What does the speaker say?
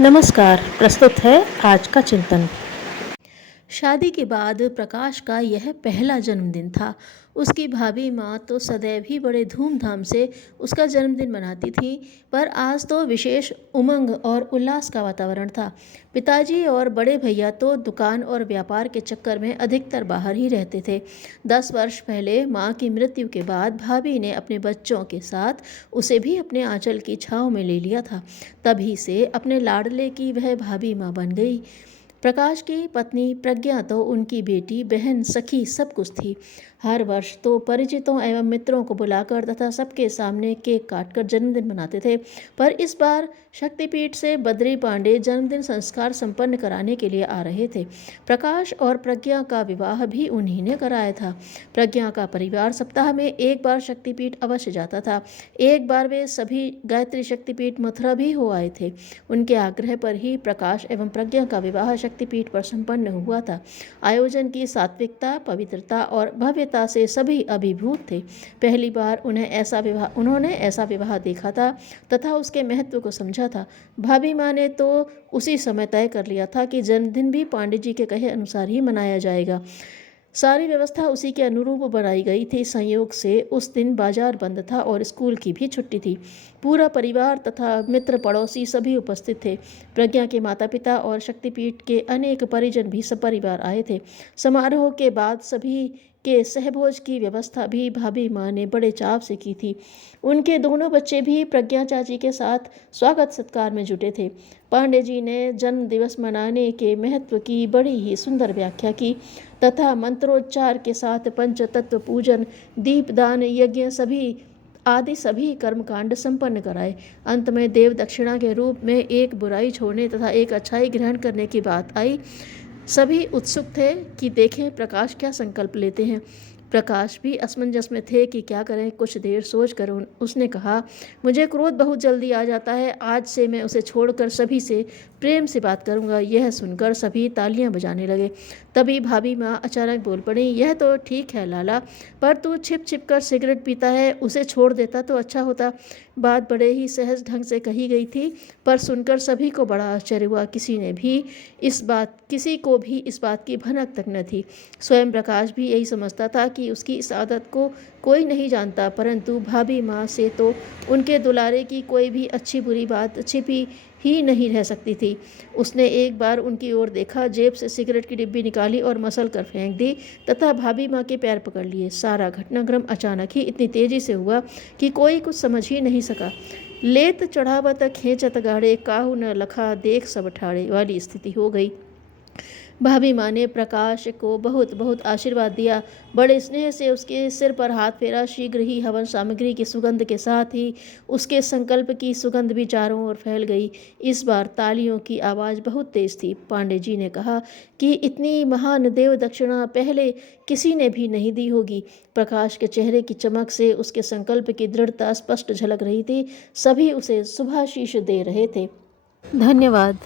नमस्कार। प्रस्तुत है आज का चिंतन। शादी के बाद प्रकाश का यह पहला जन्मदिन था। उसकी भाभी माँ तो सदैव ही बड़े धूमधाम से उसका जन्मदिन मनाती थी, पर आज तो विशेष उमंग और उल्लास का वातावरण था। पिताजी और बड़े भैया तो दुकान और व्यापार के चक्कर में अधिकतर बाहर ही रहते थे। 10 वर्ष पहले माँ की मृत्यु के बाद भाभी ने अपने बच्चों के साथ उसे भी अपने आंचल की छाँव में ले लिया था। तभी से अपने लाडले की वह भाभी माँ बन गई। प्रकाश की पत्नी प्रज्ञा तो उनकी बेटी, बहन, सखी सब कुछ थी। हर वर्ष तो परिचितों एवं मित्रों को बुलाकर तथा सबके सामने केक काटकर जन्मदिन मनाते थे, पर इस बार शक्तिपीठ से बद्री पांडे जन्मदिन संस्कार संपन्न कराने के लिए आ रहे थे। प्रकाश और प्रज्ञा का विवाह भी उन्हीं ने कराया था। प्रज्ञा का परिवार सप्ताह में एक बार शक्तिपीठ अवश्य जाता था। एक बार वे सभी गायत्री शक्तिपीठ मथुरा भी हो आए थे। उनके आग्रह पर ही प्रकाश एवं प्रज्ञा का विवाह शक्तिपीठ पर संपन्न हुआ था। आयोजन की सात्विकता, पवित्रता और भव्यता से सभी अभिभूत थे। पहली बार उन्होंने ऐसा विवाह देखा था तथा उसके महत्व को समझा था। भाभी माँ ने तो उसी समय तय कर लिया था कि जन्मदिन भी पांडे जी के कहे अनुसार ही मनाया जाएगा। सारी व्यवस्था उसी के अनुरूप बनाई गई थी। संयोग से उस दिन बाजार बंद था और स्कूल की भी छुट्टी थी। पूरा परिवार तथा मित्र पड़ोसी सभी उपस्थित थे। प्रज्ञा के माता पिता और शक्तिपीठ के अनेक परिजन भी सपरिवार आए थे। समारोह के बाद सभी के सहभोज की व्यवस्था भी भाभी माँ ने बड़े चाव से की थी। उनके दोनों बच्चे भी प्रज्ञा चाची के साथ स्वागत सत्कार में जुटे थे। पांडे जी ने जन्म दिवस मनाने के महत्व की बड़ी ही सुंदर व्याख्या की तथा मंत्रोच्चार के साथ पंचतत्व पूजन, दीपदान, यज्ञ आदि सभी कर्मकांड संपन्न कराए। अंत में देव दक्षिणा के रूप में एक बुराई छोड़ने तथा एक अच्छाई ग्रहण करने की बात आई। सभी उत्सुक थे कि देखें प्रकाश क्या संकल्प लेते हैं। प्रकाश भी असमंजस में थे कि क्या करें। कुछ देर सोच कर उसने कहा, मुझे क्रोध बहुत जल्दी आ जाता है। आज से मैं उसे छोड़कर सभी से प्रेम से बात करूंगा। यह सुनकर सभी तालियां बजाने लगे। तभी भाभी माँ अचानक बोल पड़ी, यह तो ठीक है लाला, पर तू छिप छिप कर सिगरेट पीता है, उसे छोड़ देता तो अच्छा होता। बात बड़े ही सहज ढंग से कही गई थी, पर सुनकर सभी को बड़ा आश्चर्य हुआ। किसी को भी इस बात की भनक तक न थी। स्वयं प्रकाश भी यही समझता था कि उसकी इस आदत को कोई नहीं जानता, परंतु भाभी माँ से तो उनके दुलारे की कोई भी अच्छी बुरी बात छिपी ही नहीं रह सकती थी। उसने एक बार उनकी ओर देखा, जेब से सिगरेट की डिब्बी निकाली और मसल कर फेंक दी तथा भाभी माँ के पैर पकड़ लिए। सारा घटनाक्रम अचानक ही इतनी तेजी से हुआ कि कोई कुछ समझ ही नहीं सका। लेत चढ़ावत खींचत गाड़े, काहू न लखा देख सब ठाड़े वाली स्थिति हो गई। भाभी माँ ने प्रकाश को बहुत बहुत आशीर्वाद दिया, बड़े स्नेह से उसके सिर पर हाथ फेरा। शीघ्र ही हवन सामग्री की सुगंध के साथ ही उसके संकल्प की सुगंध भी चारों ओर फैल गई। इस बार तालियों की आवाज़ बहुत तेज थी। पांडे जी ने कहा कि इतनी महान देव दक्षिणा पहले किसी ने भी नहीं दी होगी। प्रकाश के चेहरे की चमक से उसके संकल्प की दृढ़ता स्पष्ट झलक रही थी। सभी उसे शुभाशीष दे रहे थे। धन्यवाद।